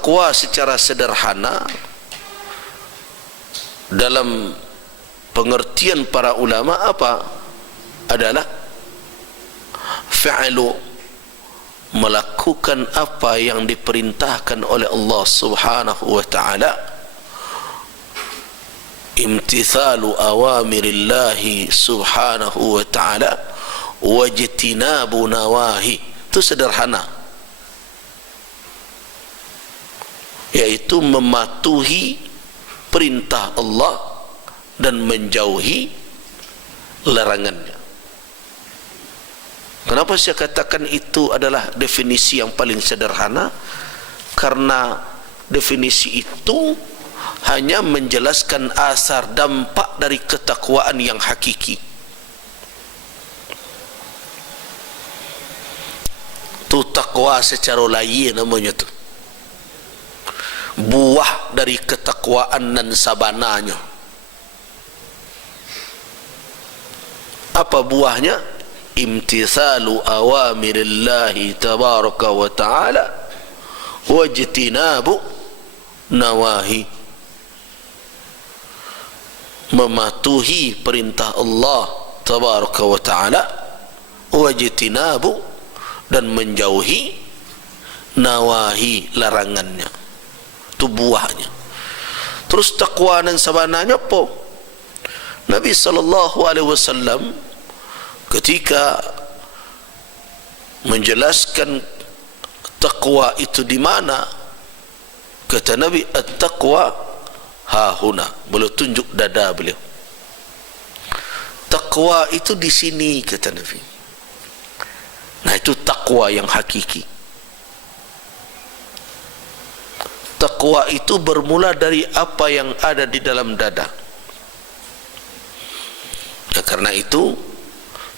takwa secara sederhana dalam pengertian para ulama apa? Adalah fi'lu, melakukan apa yang diperintahkan oleh Allah Subhanahu wa ta'ala, imtithalu awamirillahi subhanahu wa ta'ala wajtinabu nawahi. Itu sederhana, yaitu mematuhi perintah Allah dan menjauhi larangannya. Kenapa saya katakan itu adalah definisi yang paling sederhana? Karena definisi itu hanya menjelaskan asar dampak dari ketakwaan yang hakiki. Itu takwa secara lain namanya tu. Buah dari ketakwaan dan sabananya. Apa buahnya? Imtithalu awamirillahi tabaraka wa ta'ala wajtinabu nawahi. Mematuhi perintah Allah tabaraka wa ta'ala wajtinabu, dan menjauhi nawahi, larangannya. Itu buahnya. Terus takwa dan sabananya apa? Nabi SAW ketika menjelaskan takwa itu di mana, kata Nabi, at-taqwa hahuna. Beliau tunjuk dada beliau. Takwa itu di sini, kata Nabi. Nah, itu takwa yang hakiki. Takwa itu bermula dari apa yang ada di dalam dada. Ya, karena itu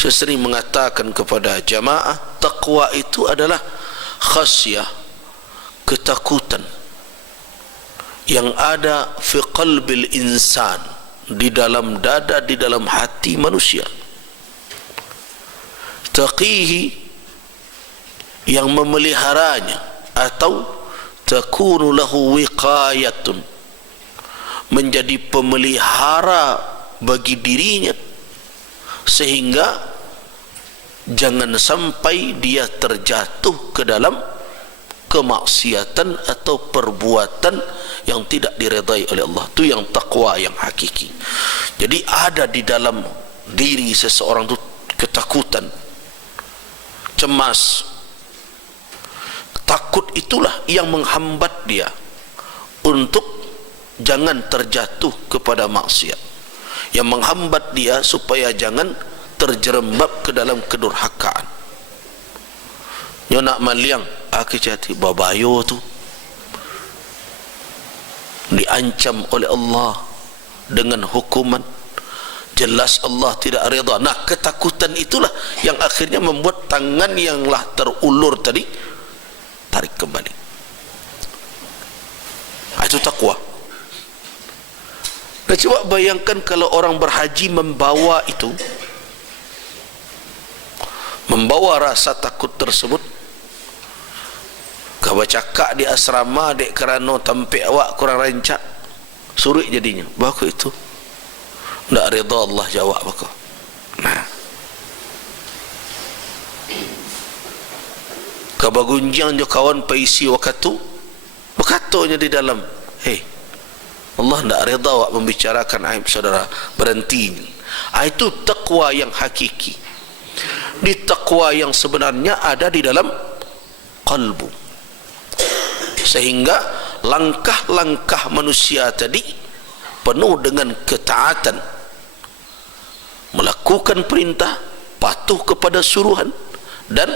saya sering mengatakan kepada jamaah, takwa itu adalah khasyah, ketakutan yang ada fi qalbil insan, di dalam dada, di dalam hati manusia. Taqihi, yang memeliharanya, atau takunu lahu wiqayatun, menjadi pemelihara bagi dirinya, sehingga jangan sampai dia terjatuh ke dalam kemaksiatan atau perbuatan yang tidak diredai oleh Allah. Itu yang takwa yang hakiki. Jadi ada di dalam diri seseorang itu ketakutan, cemas. Takut itulah yang menghambat dia untuk jangan terjatuh kepada maksiat, yang menghambat dia supaya jangan terjerembab ke dalam kedurhakaan. Nyo nak maliang akijati babayo tu diancam oleh Allah dengan hukuman, jelas Allah tidak redha. Nah, ketakutan itulah yang akhirnya membuat tangan yang lah terulur tadi tarik kembali. Nah, itu takwa. Nah, coba bayangkan kalau orang berhaji membawa itu, membawa rasa takut tersebut, kau cakap di asrama dek kerana tampik awak kurang rancak, surik jadinya. Baku itu tak redha Allah jawab baku. Nah, kau bagunjang jo kawan paisi wakatu, berkatanya di dalam, hei, Allah tak redha awak membicarakan aib saudara, berhenti. Itu takwa yang hakiki. Di takwa yang sebenarnya ada di dalam qalbu, sehingga langkah-langkah manusia tadi penuh dengan ketaatan, melakukan perintah, patuh kepada suruhan, dan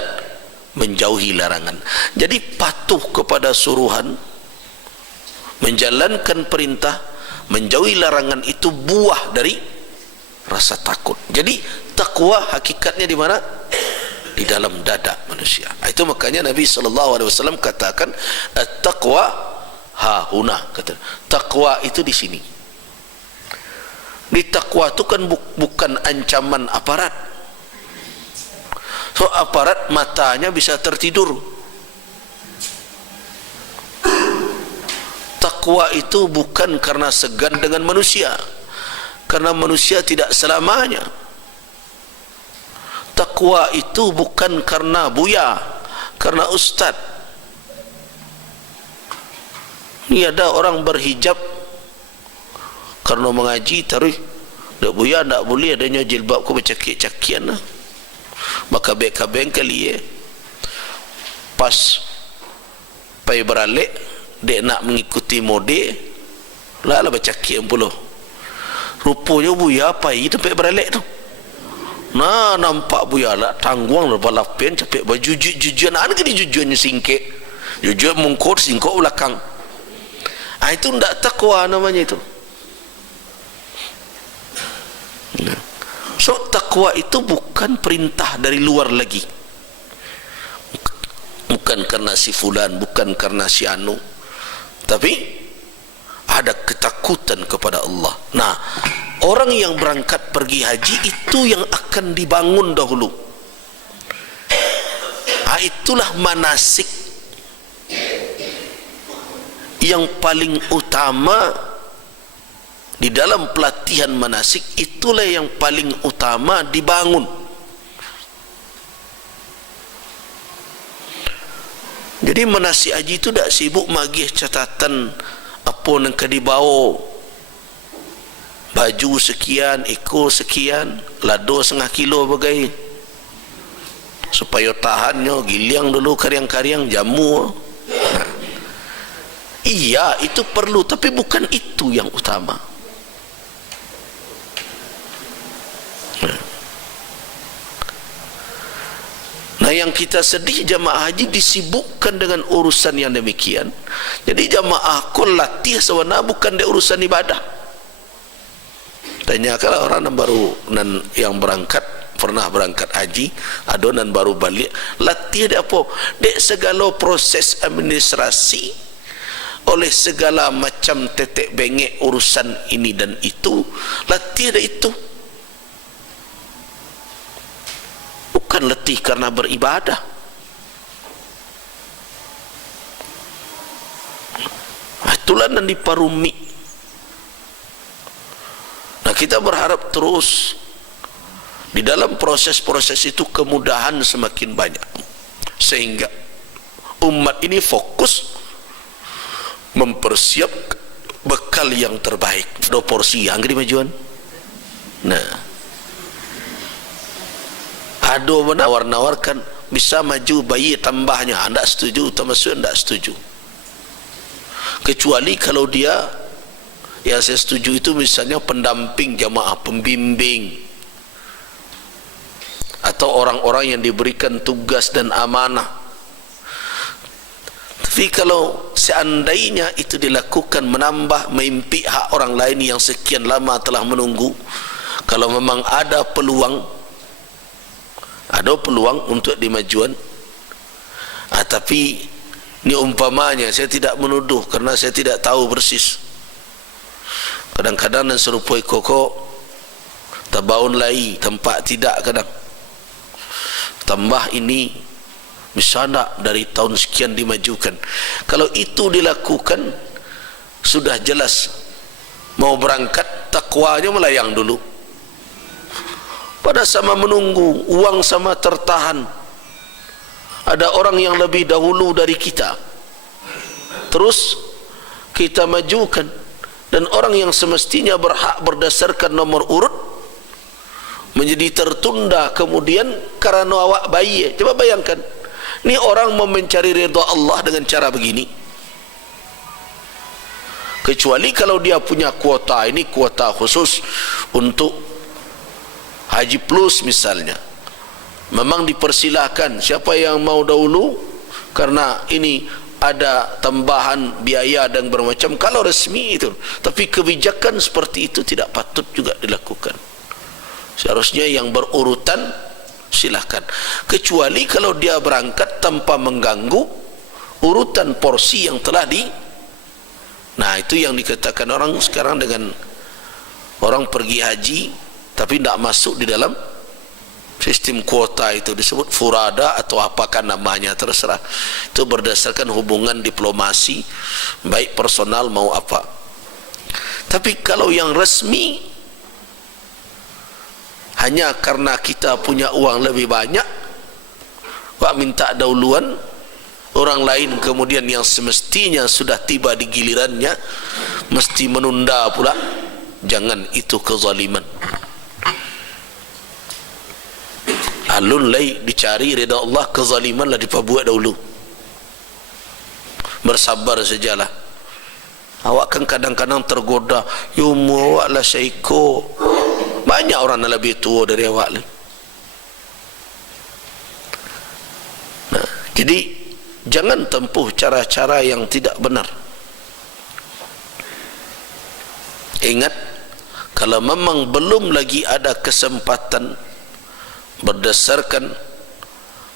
menjauhi larangan. Jadi patuh kepada suruhan, menjalankan perintah, menjauhi larangan, itu buah dari rasa takut. Jadi takwa hakikatnya di mana? Di dalam dada manusia. Itu makanya Nabi SAW katakan at-taqwa hahuna, kata. Takwa itu di sini. Di takwa itu kan bukan ancaman aparat. So aparat matanya bisa tertidur. takwa itu bukan karena segan dengan manusia, karena manusia tidak selamanya. Takwa itu bukan karena buya, karena ustaz. Ini ada orang berhijab karena mengaji, taruh dak buya tak boleh adanya jilbab ko bercakik-cakian lah. Maka baik-baik kali pas pai beralik dek nak mengikuti mode lah bercakik pula. Rupanya buya pai tempat beralik tu. Nah, nampak buya lah tangguang lepas lapen capek baju jujuan ada ke jujuannya singkek. Jujuan mungkot singkok belakang. Itu ndak takwa namanya itu. So takwa itu bukan perintah dari luar lagi, bukan karena si fulan, bukan karena si anu, tapi ada ketakutan kepada Allah. Nah, orang yang berangkat pergi haji itu yang akan dibangun dahulu. Itulah manasik yang paling utama di dalam pelatihan manasik. Itulah yang paling utama dibangun. Jadi manasik haji itu tak sibuk magih catatan apa yang kena dibawa, baju sekian, ekor sekian, lado setengah kilo bagai, supaya tahannya giliang dulu karyang-karyang jamu. Iya, itu perlu, tapi bukan itu yang utama. Nah, yang kita sedih jamaah haji disibukkan dengan urusan yang demikian. Jadi jamaah kul latih sewana bukan dia urusan ibadah. Tanyakanlah orang yang berangkat, pernah berangkat haji, adonan baru balik, latih dia apa? Dek segala proses administrasi, oleh segala macam tetek bengek urusan ini dan itu, latih dia itu. Bukan letih karena beribadah. Itulah yang diparumi. Nah, kita berharap terus di dalam proses-proses itu kemudahan semakin banyak, sehingga umat ini fokus mempersiapkan bekal yang terbaik. 2 porsi yang dimajuan. Nah, ada menawar-nawarkan bisa maju bayi tambahnya, anda setuju? Termasuk anda setuju, kecuali kalau dia, yang saya setuju itu misalnya pendamping jamaah, pembimbing, atau orang-orang yang diberikan tugas dan amanah. Tapi kalau seandainya itu dilakukan menambah mimpi hak orang lain yang sekian lama telah menunggu, kalau memang ada peluang untuk dimajuan, tapi ini umpamanya, saya tidak menuduh karena saya tidak tahu persis. Kadang-kadang dan serupai koko tabaun lai tempat tidak, kadang tambah ini misalnya dari tahun sekian dimajukan. Kalau itu dilakukan, sudah jelas mau berangkat takwanya melayang dulu. Pada sama menunggu, uang sama tertahan, ada orang yang lebih dahulu dari kita, terus kita majukan. Dan orang yang semestinya berhak berdasarkan nomor urut menjadi tertunda kemudian karena awak bayi. Coba bayangkan, ini orang mau mencari ridha Allah dengan cara begini. Kecuali kalau dia punya kuota, ini kuota khusus untuk haji plus misalnya, memang dipersilahkan siapa yang mau dahulu, karena ini ada tambahan biaya dan bermacam kalau resmi itu. Tapi kebijakan seperti itu tidak patut juga dilakukan. Seharusnya yang berurutan silahkan, kecuali kalau dia berangkat tanpa mengganggu urutan porsi yang telah nah, itu yang dikatakan orang sekarang dengan orang pergi haji tapi tidak masuk di dalam Sistem kuota itu disebut furada atau apakah namanya, terserah. Itu berdasarkan hubungan diplomasi, baik personal mau apa. Tapi kalau yang resmi, hanya karena kita punya uang lebih banyak, wak minta dahuluan, orang lain kemudian yang semestinya sudah tiba di gilirannya mesti menunda pula. Jangan, itu kezaliman. Alun lai dicari reda Allah, kezalimanlah diperbuat dahulu. Bersabar sajalah. Awak kan kadang-kadang tergoda, ya umur awak lah seiko. Banyak orang yang lebih tua dari awak ni. Nah, jadi jangan tempuh cara-cara yang tidak benar. Ingat, kalau memang belum lagi ada kesempatan berdasarkan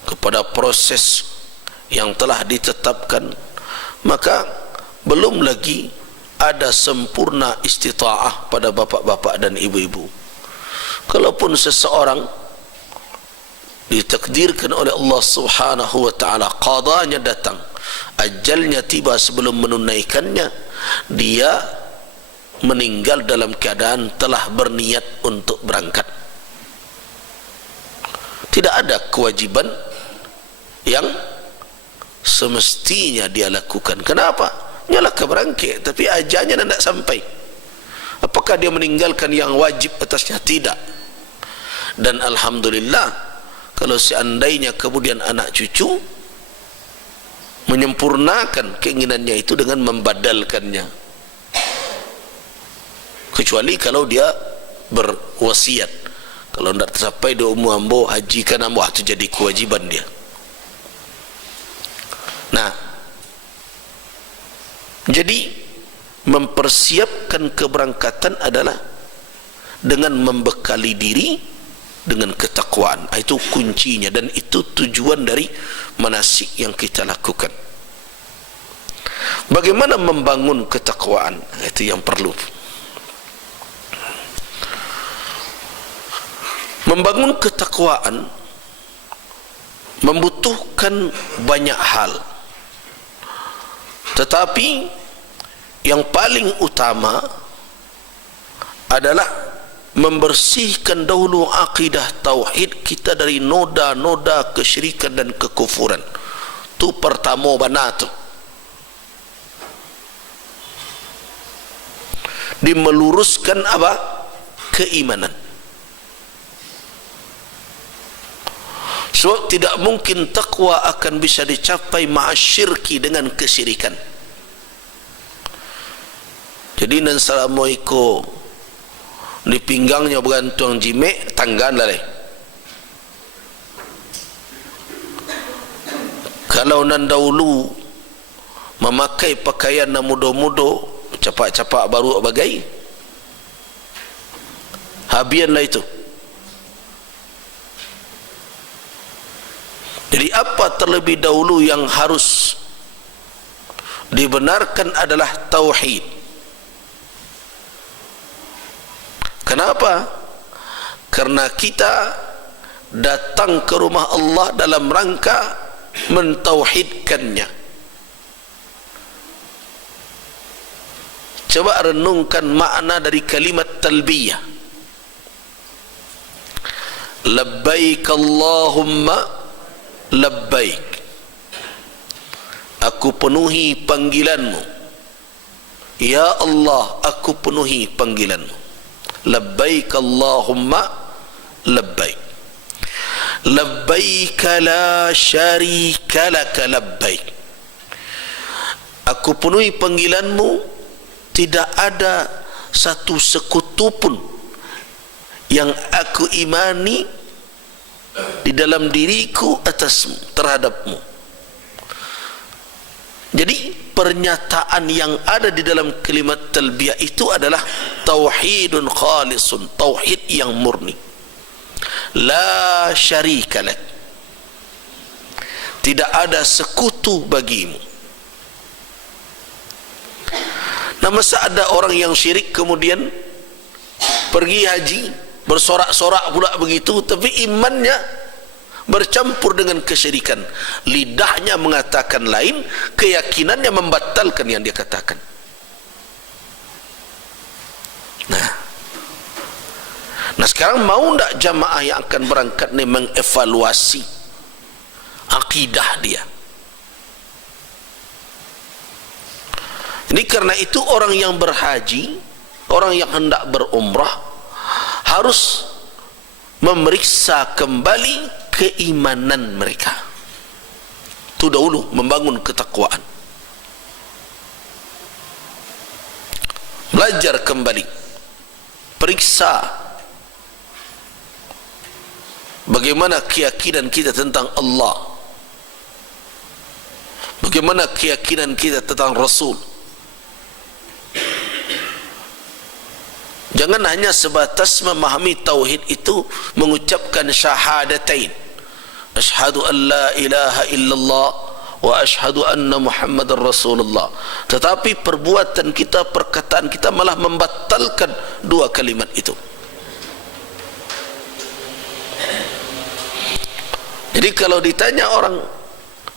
kepada proses yang telah ditetapkan, maka belum lagi ada sempurna istita'ah pada bapak-bapak dan ibu-ibu. Kalaupun seseorang ditakdirkan oleh Allah Subhanahu wa ta'ala, qadanya datang, ajalnya tiba sebelum menunaikannya, dia meninggal dalam keadaan telah berniat untuk berangkat. Tidak ada kewajiban yang semestinya dia lakukan. Kenapa? Nyalah keberangkit, tapi ajalnya tidak sampai. Apakah dia meninggalkan yang wajib atasnya? Tidak. Dan alhamdulillah, kalau seandainya kemudian anak cucu menyempurnakan keinginannya itu dengan membadalkannya, kecuali kalau dia berwasiat, kalau tidak tercapai dia umur ambo hajikan ambo, itu jadi kewajiban dia. Nah, jadi mempersiapkan keberangkatan adalah dengan membekali diri dengan ketakwaan. Itu kuncinya, dan itu tujuan dari manasik yang kita lakukan. Bagaimana membangun ketakwaan? Itu yang perlu. Membangun ketakwaan membutuhkan banyak hal, tetapi yang paling utama adalah membersihkan dahulu akidah tauhid kita dari noda-noda kesyirikan dan kekufuran. Itu pertama bana tu. Dimeluruskan apa? Keimanan. Sebab tidak mungkin takwa akan bisa dicapai ma'asyirki dengan kesyirikan. Jadi nan salamuiko di pinggangnya bergantung jimek, tanggan lalai. Kalau nan dahulu memakai pakaian na mudo-mudo, capak-capak baru bagai, habianlah itu. Jadi apa terlebih dahulu yang harus dibenarkan adalah tauhid. Kenapa? Karena kita datang ke rumah Allah dalam rangka mentauhidkannya. Coba renungkan makna dari kalimat talbiyah. Labbaik Allahumma labbaik. Aku penuhi panggilanmu. Ya Allah, aku penuhi panggilanmu. Labbaik Allahumma labbaik. Labbaik la syarika laka labbaik. Aku penuhi panggilanmu, tidak ada satu sekutu pun yang aku imani di dalam diriku atasmu, terhadapmu. Jadi pernyataan yang ada di dalam kalimat talbiyah itu adalah tauhidun khalisun, tauhid yang murni. La syarika lak, tidak ada sekutu bagimu. Nah, masa ada orang yang syirik kemudian pergi haji bersorak-sorak pula begitu, tapi imannya bercampur dengan kesyirikan. Lidahnya mengatakan lain, keyakinannya membatalkan yang dia katakan. Nah sekarang mau tak jamaah yang akan berangkat ni mengevaluasi akidah dia? Ini karena itu orang yang berhaji, orang yang hendak berumrah harus memeriksa kembali keimanan mereka. Itu dahulu membangun ketakwaan. Belajar kembali, periksa bagaimana keyakinan kita tentang Allah, bagaimana keyakinan kita tentang Rasul. Jangan hanya sebatas memahami tauhid itu, mengucapkan syahadatain, asyhadu an la ilaha illallah wa asyhadu anna muhammadar rasulullah, tetapi perbuatan kita, perkataan kita malah membatalkan dua kalimat itu. Jadi kalau ditanya orang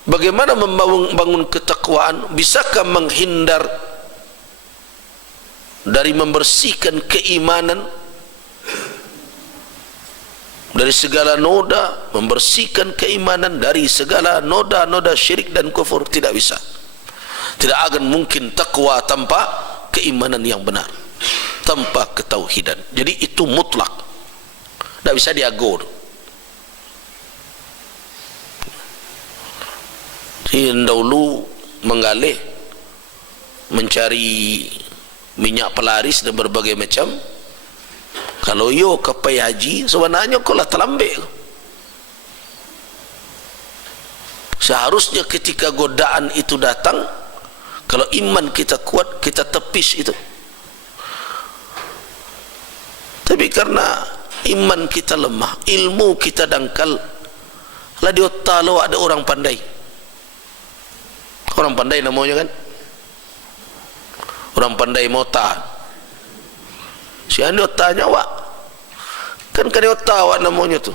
bagaimana membangun ketakwaan, bisakah menghindar dari membersihkan keimanan dari segala noda, membersihkan keimanan dari segala noda-noda syirik dan kufur? Tidak bisa. Tidak akan mungkin takwa tanpa keimanan yang benar, tanpa ketauhidan. Jadi itu mutlak, tidak bisa diagur. Jadi dahulu menggalih, mencari minyak pelaris dan berbagai macam. Kalau yo kapai haji, sebenarnya kau lah terlambat. Seharusnya ketika godaan itu datang, kalau iman kita kuat, kita tepis itu. Tapi karena iman kita lemah, ilmu kita dangkal, lah di otak lo ada orang pandai. Orang pandai namanya kan, orang pandai mota. Si anda tanya wak, kan kena otak wak namanya tu.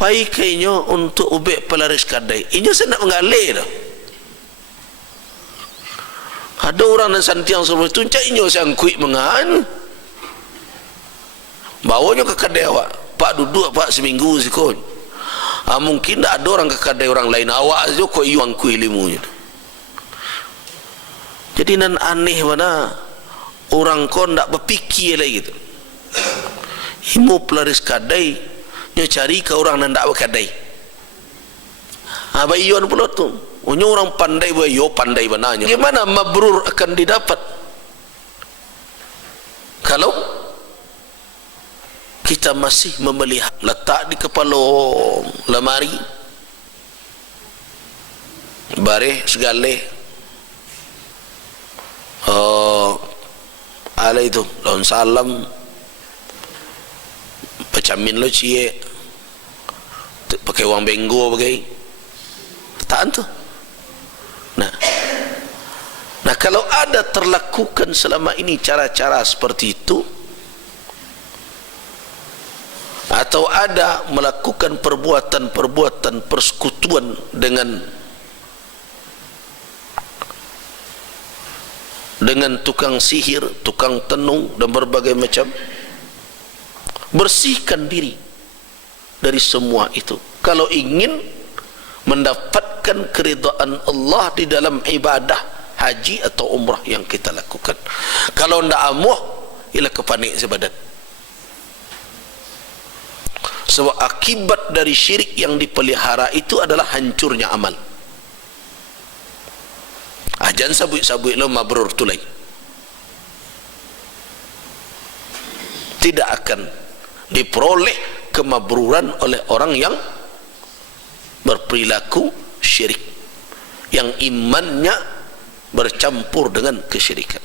Pai kainya untuk ubek pelaris kadai. Inya saya nak mengalih dah. Ada orang yang santiang sebelum itu, cak inya saya angkui mengan. Bawanya ke kadai awak. Pak duduk pak seminggu sikon. Mungkin tak ada orang ke kadai orang lain. Awak saja kau iyo angkui limunya. Jadi nan aneh mana orang kau nak berfikir lagi gitu. Imu pelaris kadai, nyo cari ke orang nan tak berkadai. Bayon pula tu. Nyo orang pandai bayo pandai benarnya. Bagaimana mabrur akan didapat? Kalau kita masih memelihat letak di kepala lemari, bareh segala. Ala itu lawan salam pacamin lo cie pakai uang benggo pakai tak tu. Nah kalau ada terlakukan selama ini cara-cara seperti itu, atau ada melakukan perbuatan-perbuatan persekutuan dengan tukang sihir, tukang tenung dan berbagai macam, bersihkan diri dari semua itu kalau ingin mendapatkan keridhaan Allah di dalam ibadah haji atau umrah yang kita lakukan. Kalau ndak amuh, ialah kepanik sebadan. Sebab akibat dari syirik yang dipelihara itu adalah hancurnya amal. Jangan sabuk-sabuk lo mabrur tulai. Tidak akan diperoleh kemabruran oleh orang yang berperilaku syirik, yang imannya bercampur dengan kesyirikan.